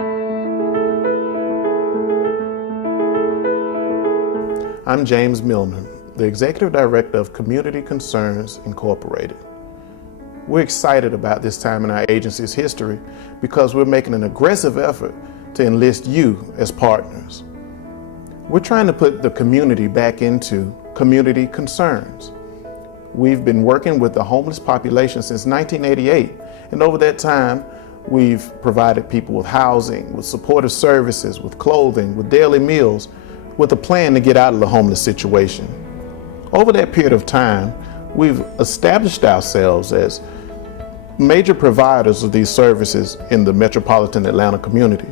I'm James Milner, the Executive Director of Community Concerns, Incorporated. We're excited about this time in our agency's history because we're making an aggressive effort to enlist you as partners. We're trying to put the community back into community concerns. We've been working with the homeless population since 1988, and over that time, we've provided people with housing, with supportive services, with clothing, with daily meals, with a plan to get out of the homeless situation. Over that period of time, we've established ourselves as major providers of these services in the metropolitan Atlanta community.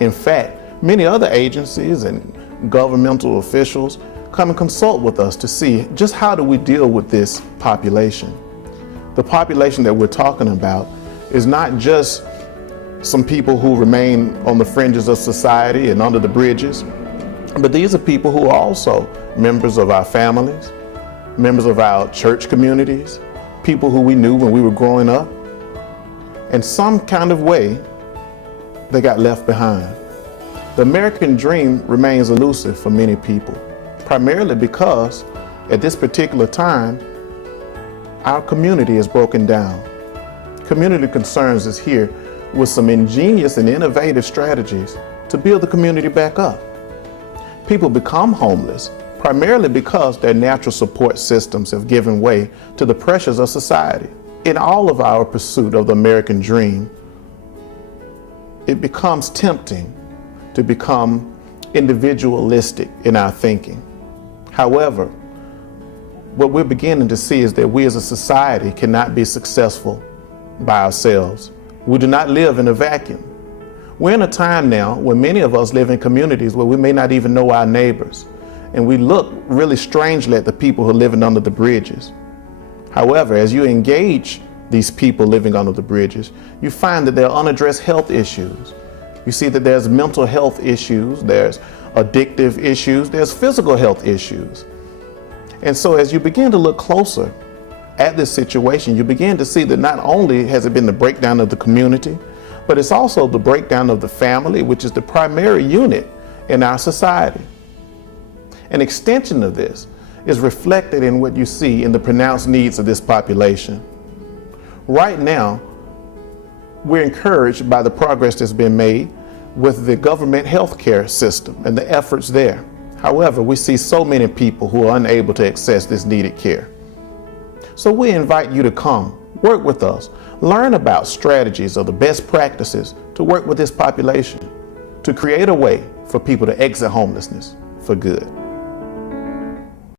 In fact, many other agencies and governmental officials come and consult with us to see just how do we deal with this population. The population that we're talking about is not just some people who remain on the fringes of society and under the bridges, but these are people who are also members of our families, members of our church communities, people who we knew when we were growing up. In some kind of way, they got left behind. The American dream remains elusive for many people, primarily because at this particular time, our community is broken down. Community Concerns is here with some ingenious and innovative strategies to build the community back up. People become homeless primarily because their natural support systems have given way to the pressures of society. In all of our pursuit of the American dream, it becomes tempting to become individualistic in our thinking. However, what we're beginning to see is that we as a society cannot be successful by ourselves. We do not live in a vacuum. We're in a time now when many of us live in communities where we may not even know our neighbors, and we look really strangely at the people who are living under the bridges. However, as you engage these people living under the bridges, you find that there are unaddressed health issues. You see that there's mental health issues, there's addictive issues, there's physical health issues. And so as you begin to look closer at this situation, you begin to see that not only has it been the breakdown of the community, but it's also the breakdown of the family, which is the primary unit in our society. An extension of this is reflected in what you see in the pronounced needs of this population. Right now, we're encouraged by the progress that's been made with the government healthcare system and the efforts there. However, we see so many people who are unable to access this needed care. So we invite you to come, work with us, learn about strategies or the best practices to work with this population, to create a way for people to exit homelessness for good.